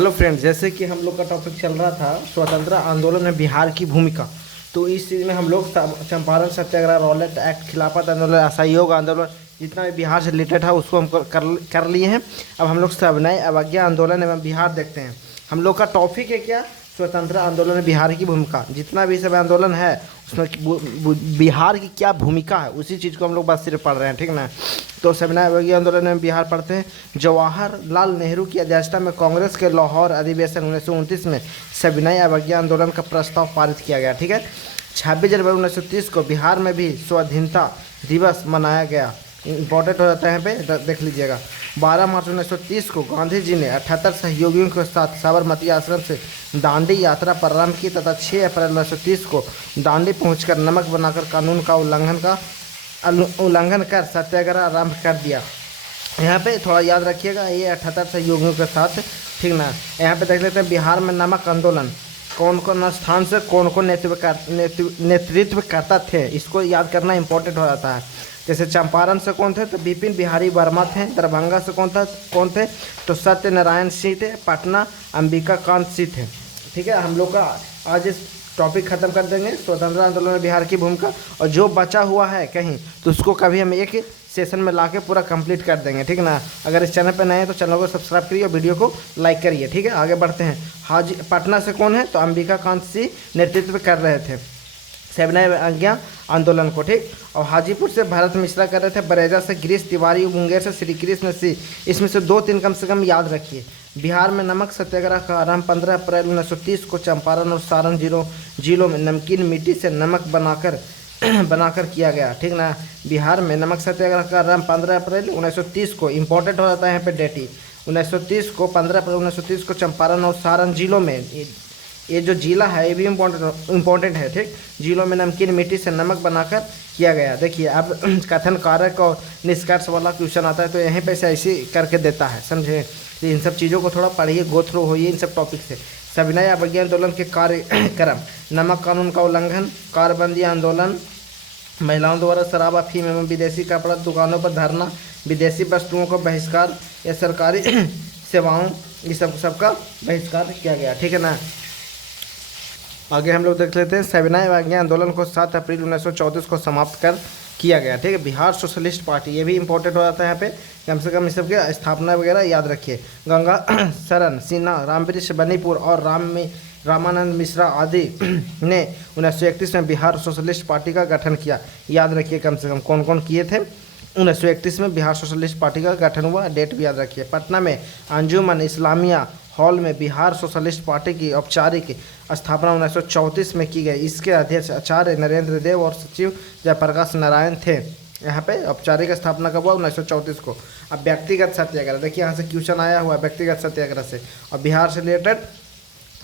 Hello friends, जैसे कि हम लोग का टॉपिक चल रहा था स्वतंत्रता आंदोलन में बिहार की भूमिका। तो इस चीज़ में हम लोग चंपारण सत्याग्रह, रॉलेट एक्ट, खिलाफत आंदोलन, असहयोग आंदोलन, जितना भी बिहार से रिलेटेड है उसको हम कर लिए हैं। अब हम लोग सविनय अवज्ञा आंदोलन एवं बिहार देखते हैं। हम लोग का टॉपिक है क्या? स्वतंत्रता आंदोलन में बिहार की भूमिका। जितना भी सब आंदोलन है उसमें बिहार की क्या भूमिका है, उसी चीज़ को हम लोग बस सिर्फ पढ़ रहे हैं, ठीक ना। तो सविनय अवज्ञा आंदोलन में बिहार पढ़ते हैं। जवाहरलाल नेहरू की अध्यक्षता में कांग्रेस के लाहौर अधिवेशन 1929 में सविनय अवज्ञा आंदोलन का प्रस्ताव पारित किया गया, ठीक है। 26 जनवरी 1930 को बिहार में भी स्वाधीनता दिवस मनाया गया। इंपॉर्टेंट हो जाता है यहाँ पे, देख लीजिएगा। 12 मार्च 1930 को गांधी जी ने 78 सहयोगियों के साथ साबरमती आश्रम से दांडी यात्रा प्रारंभ की तथा 6 अप्रैल 1930 को दांडी पहुंचकर नमक बनाकर कानून का उल्लंघन कर सत्याग्रह आरंभ कर दिया। यहाँ पे थोड़ा याद रखिएगा, ये 78 सहयोगियों के साथ, ठीक ना। यहाँ पे देख लेते हैं बिहार में नमक आंदोलन कौन कौन स्थान से कौन कौन नेतृत्व करता थे, इसको याद करना इंपॉर्टेंट हो जाता है। जैसे चंपारण से कौन थे? तो बिपिन बिहारी वर्मा थे। दरभंगा से कौन थे? तो सत्यनारायण सिंह थे। पटना अंबिका कांत सिंह थे, ठीक है। हम लोग का आज इस टॉपिक ख़त्म कर देंगे, स्वतंत्रता आंदोलन में बिहार की भूमिका। और जो बचा हुआ है कहीं तो उसको कभी हम एक सेशन में लाके पूरा कंप्लीट कर देंगे, ठीक ना। अगर इस चैनल पर नए हैं तो चैनल को सब्सक्राइब करिए और वीडियो को लाइक करिए, ठीक है। आगे बढ़ते हैं। पटना से कौन है? तो अंबिका कांत सिंह नेतृत्व कर रहे थे सविनय अवज्ञा आंदोलन को, ठीक। और हाजीपुर से भरत मिश्रा कर रहे थे। बरेजा से गिरीश तिवारी, मुंगेर से श्री कृष्ण सिंह। इसमें से 2-3 कम से कम याद रखिए। बिहार में नमक सत्याग्रह का आरंभ 15 अप्रैल 1930 को चंपारण और सारण जिलों में नमकीन मिट्टी से नमक बनाकर किया गया, ठीक ना। बिहार में नमक सत्याग्रह का आरंभ 15 अप्रैल 1930 को, इंपॉर्टेंट हो जाता है यहाँ पे डेट ही। 1930 को 15 अप्रैल 1930 को चंपारण और सारण जिलों में, ये जो जिला है ये भी इम्पोर्टेंट है, ठीक। जिलों में नमकीन मिट्टी से नमक बनाकर किया गया। देखिए अब कथन, कारक और निष्कर्ष वाला क्वेश्चन आता है तो यहीं पे से ऐसे करके देता है, समझे। तो इन सब चीज़ों को थोड़ा पढ़िए, गो थ्रू होइए इन सब टॉपिक से। सविनय अवज्ञा आंदोलन के कार्यक्रम: नमक कानून का उल्लंघन, कारबंदी आंदोलन, महिलाओं द्वारा शराब, अफीम एवं विदेशी कपड़ा दुकानों पर धरना, विदेशी वस्तुओं का बहिष्कार या सरकारी सेवाओं, ये सबका बहिष्कार किया गया, ठीक है ना। आगे हम लोग देख लेते हैं। सविनय अवज्ञा आंदोलन को 7 अप्रैल 1934 को समाप्त कर किया गया, ठीक है। बिहार सोशलिस्ट पार्टी, ये भी इंपॉर्टेंट हो जाता है यहाँ पे, कम से कम इस सबके स्थापना वगैरह याद रखिए। गंगा शरण सिन्हा, रामवृक्ष बनीपुर और रामानंद मिश्रा आदि ने 1931 में बिहार सोशलिस्ट पार्टी का गठन किया। याद रखिए कम से कम कौन कौन किए थे। 1931 में बिहार सोशलिस्ट पार्टी का गठन हुआ, डेट भी याद रखिए। पटना में अंजुमन इस्लामिया हॉल में बिहार सोशलिस्ट पार्टी की औपचारिक स्थापना 1934 में की गई। इसके अध्यक्ष आचार्य नरेंद्र देव और सचिव जयप्रकाश नारायण थे। यहाँ पे औपचारिक स्थापना कब हुआ? 1934 को। अब व्यक्तिगत सत्याग्रह, देखिए यहाँ से क्वेश्चन आया हुआ है व्यक्तिगत सत्याग्रह से, और बिहार से रिलेटेड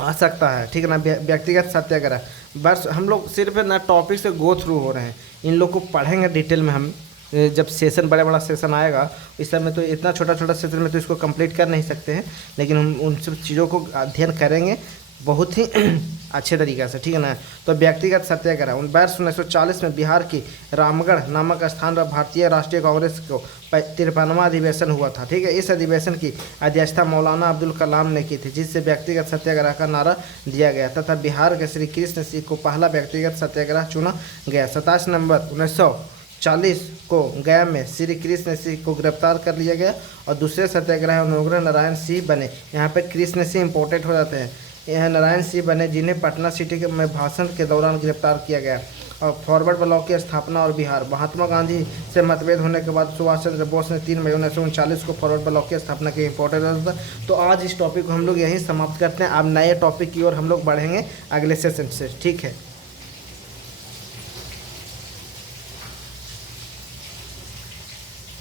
आ सकता है, ठीक है ना। व्यक्तिगत सत्याग्रह बस हम लोग सिर्फ ना टॉपिक से गो थ्रू हो रहे हैं, इन लोग को पढ़ेंगे डिटेल में हम। जब सेशन बड़ा सेशन आएगा इस समय तो इतना छोटा सेशन में तो इसको कंप्लीट कर नहीं सकते हैं, लेकिन हम उन सब चीज़ों को अध्ययन करेंगे बहुत ही अच्छे तरीक़े से, ठीक है ना। तो व्यक्तिगत सत्याग्रह 1940 में बिहार की रामगढ़ नामक स्थान पर भारतीय राष्ट्रीय कांग्रेस को 53वां अधिवेशन हुआ था, ठीक है। इस अधिवेशन की अध्यक्षता मौलाना अब्दुल कलाम ने की थी, जिससे व्यक्तिगत सत्याग्रह का नारा दिया गया तथा बिहार के श्री कृष्ण सिंह को पहला व्यक्तिगत सत्याग्रह चुना गया। 27 नवंबर 1940 को गया में श्री कृष्ण सिंह को गिरफ्तार कर लिया गया और दूसरे सत्याग्रह अनुग्रह नारायण सिंह बने। यहाँ पे कृष्ण सिंह इंपॉर्टेंट हो जाते हैं। यह नारायण सिंह बने जिन्हें पटना सिटी के में भाषण के दौरान गिरफ्तार किया गया। और फॉरवर्ड ब्लॉक की स्थापना और बिहार: महात्मा गांधी से मतभेद होने के बाद सुभाष चंद्र बोस ने 3 मई 1939 को फॉरवर्ड ब्लॉक की स्थापना की। इंपॉर्टेंट होता है। तो आज इस टॉपिक को हम लोग यहीं समाप्त करते हैं। अब नए टॉपिक की ओर हम लोग बढ़ेंगे अगले सेशन से, ठीक है।